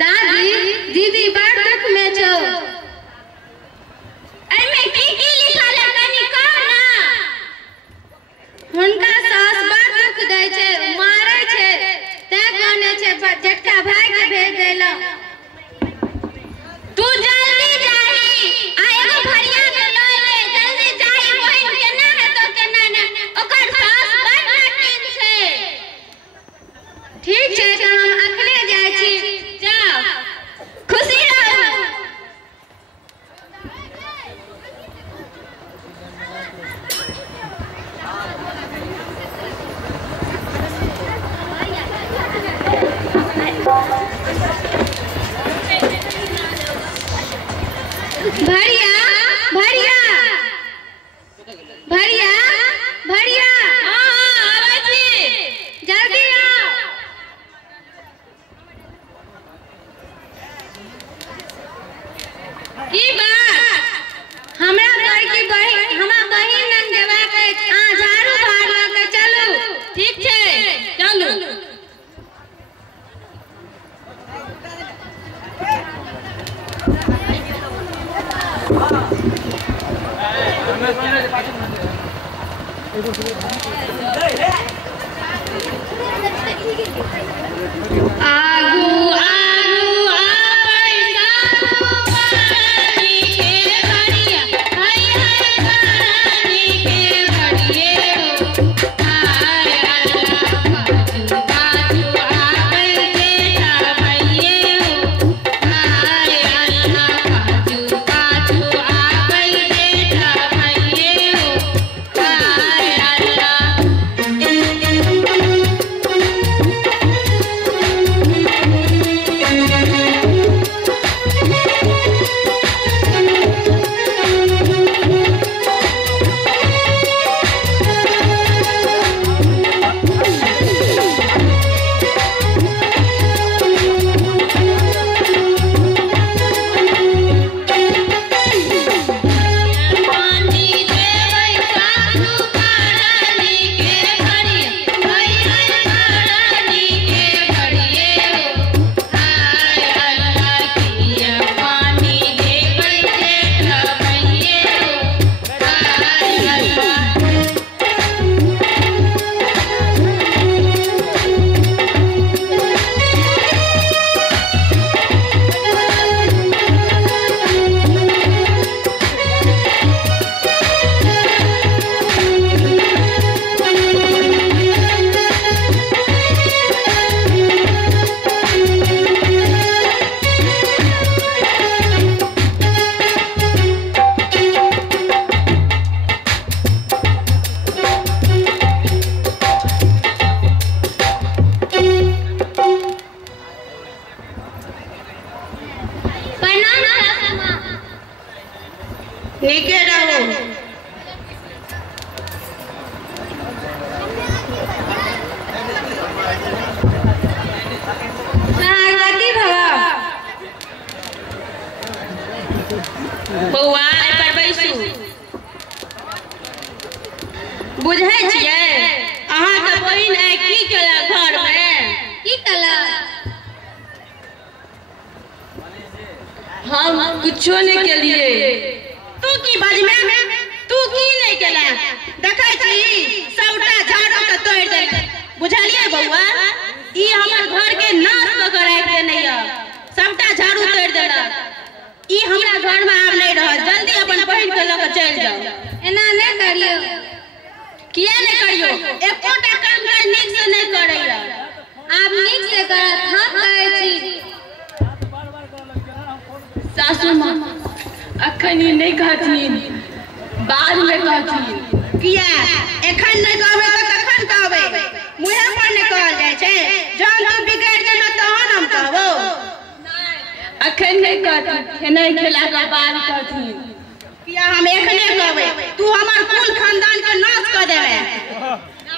दादी दीदी बड़ दुख में छौ। एमे की लिखल है कनी कहो ना। हुनका सास बड़ दुख दै छै, मारै छै, तै कहने छै जेठका भाई के भेज देला। तू जल्दी जाही आ एगो भरिया के लऽ ले, जल्दी जाही। बहन केना हेतो केना ने, ओकर सास बड़ कठिन छै। ठीक छै त हम अखने जाइ छी, जाओ खुशी रहो। भरिया भरिया भरिया भरिया, हां आबै छी, जल्दी आओ। की बात? हमरा लड़की बहिन, हमरा बहिन लग जेबाक अछि। अहाँ झाड़ू बहार लऽ के चलू। ठीक छै चलू। आगू आगू आबै साधु पानी के भरिया, हाय हाय पानी के भरिए हो। हाय अल्लाह काजू काजू आबै जेठा भइए हो। हाय अल्लाह काजू काजू आबै जेठा भइए हो। हाय अल्लाह पानी देबै साधु पानी के भरिया, हाय हाय पानी के भरिए हो। हाय अल्लाह किया पानी देबै जेठा भइए हो। हाय अल्लाह प्रणाम सासमा। नीके रहो। पार्वती भवा बौआ पर बैसू। बुझै छियै अहाँ के बहिन आइ की केला घर में? की केला? हम कुछो नहीं के लिए। तू की बजमे? तू की नहीं केला? देखै छी सबटा झाड़ू के तोड़ दे। बुझलिए बौआ, ई हमर घर के नाश क के राख देने य। सबटा झाड़ू तोड़ देला। ई हमरा घर में आब नहीं रह। जल्दी अपन बहिन के ल के चल जाओ। एना नहीं करियो। किया नहीं करियो? एकोटा काम कर नीक से नहीं करैया। आप नीक से करत, हम कहै छी। सासू माँ अखन नहीं कहथिन, बाद में कहथिन। किया एखन नहीं कहबे तो कखन कहबे? मुहे पर नहीं कहल जाय छै। जब तू बिगड़ जेना तहन हम कहबो। अखन नहीं कहथिन, नहीं खेला के बाद कहथिन। किया हम एखने कहबे? तू हमर कुल खानदान के नाश कर देबे।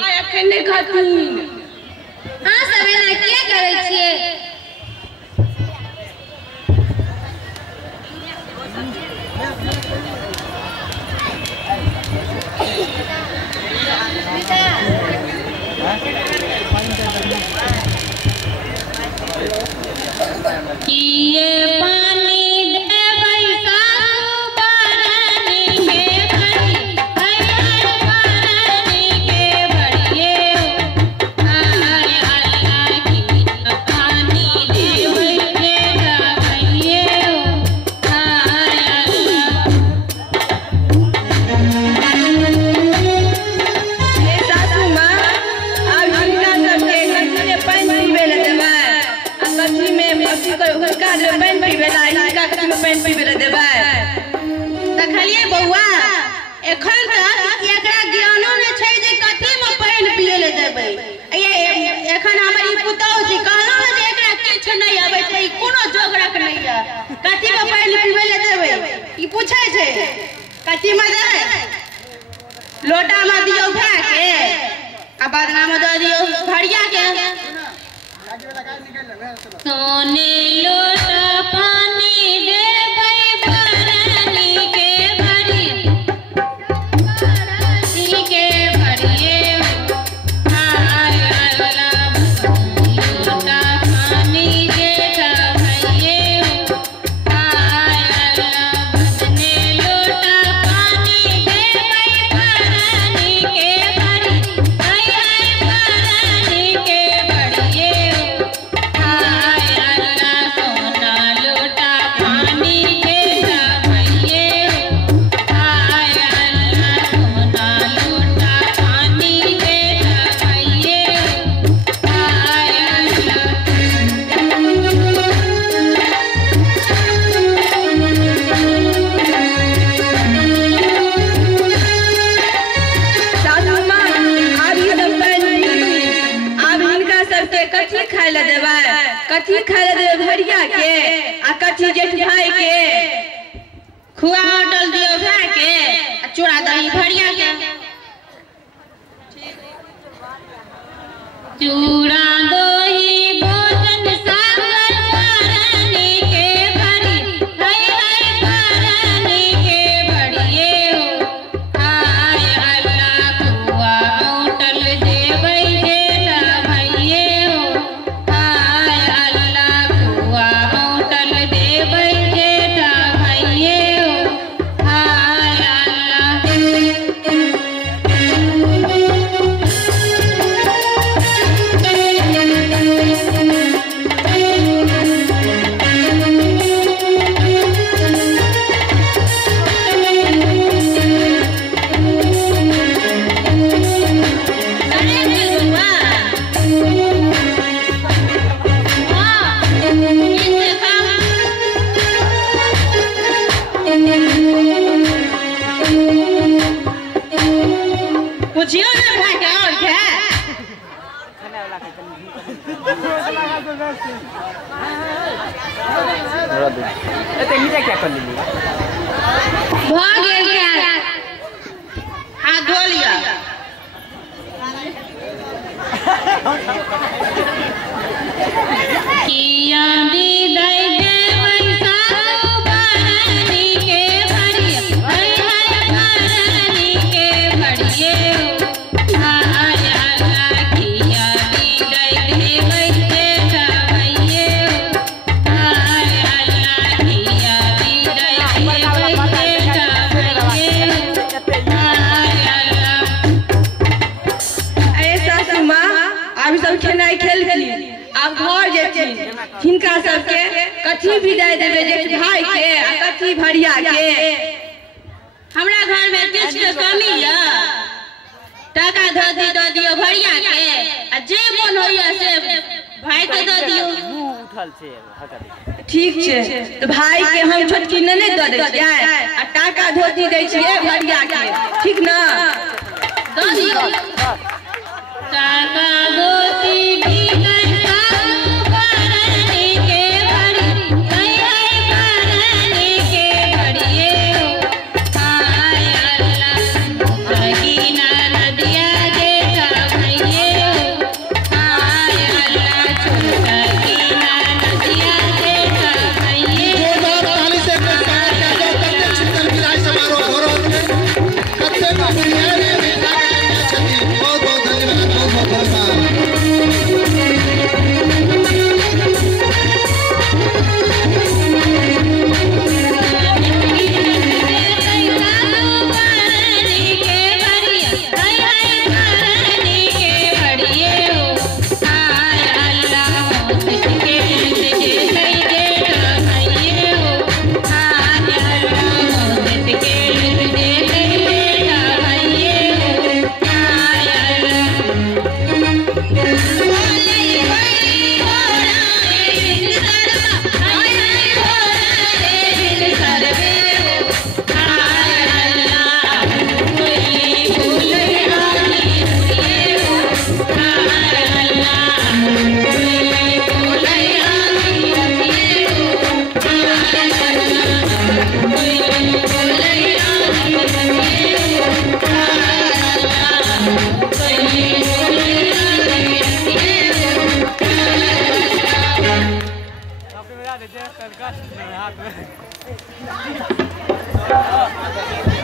नहीं अखन नहीं कहथिन। हां सब एना किया करै छियै? लोटा में दियो भै के आ बदना में दे दियो भरिया के सोने लोटा पानी देबै परनी के भरी परनी के भरिए हाय अल्लाह लोटा पानी देता भइए हाय अल्लाह बदने लोटा पानी देबै परनी के भरी हाय परनी के भरिए हाय अल्लाह सोना लोटा पानी देता भइए हाय अल्लाह सोना लोटा पानी देता भइए हाय कथी खाय ले देबै भरिया के आ कथी जेठ भाई के खुआ होटल दियो भाई के आ चूड़ा दही भरिया के चूड़ा दही भोजन सागर परनी के भरी हाय हाय परनी के भरिए हाय अल्लाह खुआ होटल देबै जेठा भइए हाय अल्लाह खुआ होटल देबै जेठा भइए हाय अल्लाह पूछियो ना भाई क्या और क्या नीचे क्या कर ली भाग गया हाथ धो लिया किया दी दई देवै सासु परनी के भरी हाय हाय परनी के भरिए हाय अल्लाह किया दी दई देवै जेठा भइए हाय अल्लाह किया दी दई देवै जेठा भइए हाय अल्लाह ए सासु माँ आब सब खेनाई खेलखिन आब घर जेथिन हिनका सबके कथी विदाई देबै जेठ भाई के आ कथी भरिया के हमरा घर में किछ के कमी य टाका धोती दऽ दियो भरिया के आ जे मन होइया से भाई के दऽ दियो उठल छे ठीक छे तो भाई के हम छोटकी नने दऽ दै छियै आ टाका धोती दै छियै भरिया के ठीक न दऽ दियो टाका धोती भीतर सासु परनी के भरी हाय हाय परनी के भरिए हाय अल्लाह सकीना नदिया जेठा भइए हाय अल्लाह सकीना नदिया जेठा भइए समारोह हो रहा है कत्ते में बहुत बहुत धन्यवाद बहुत बहुत धन्यवाद हाथ में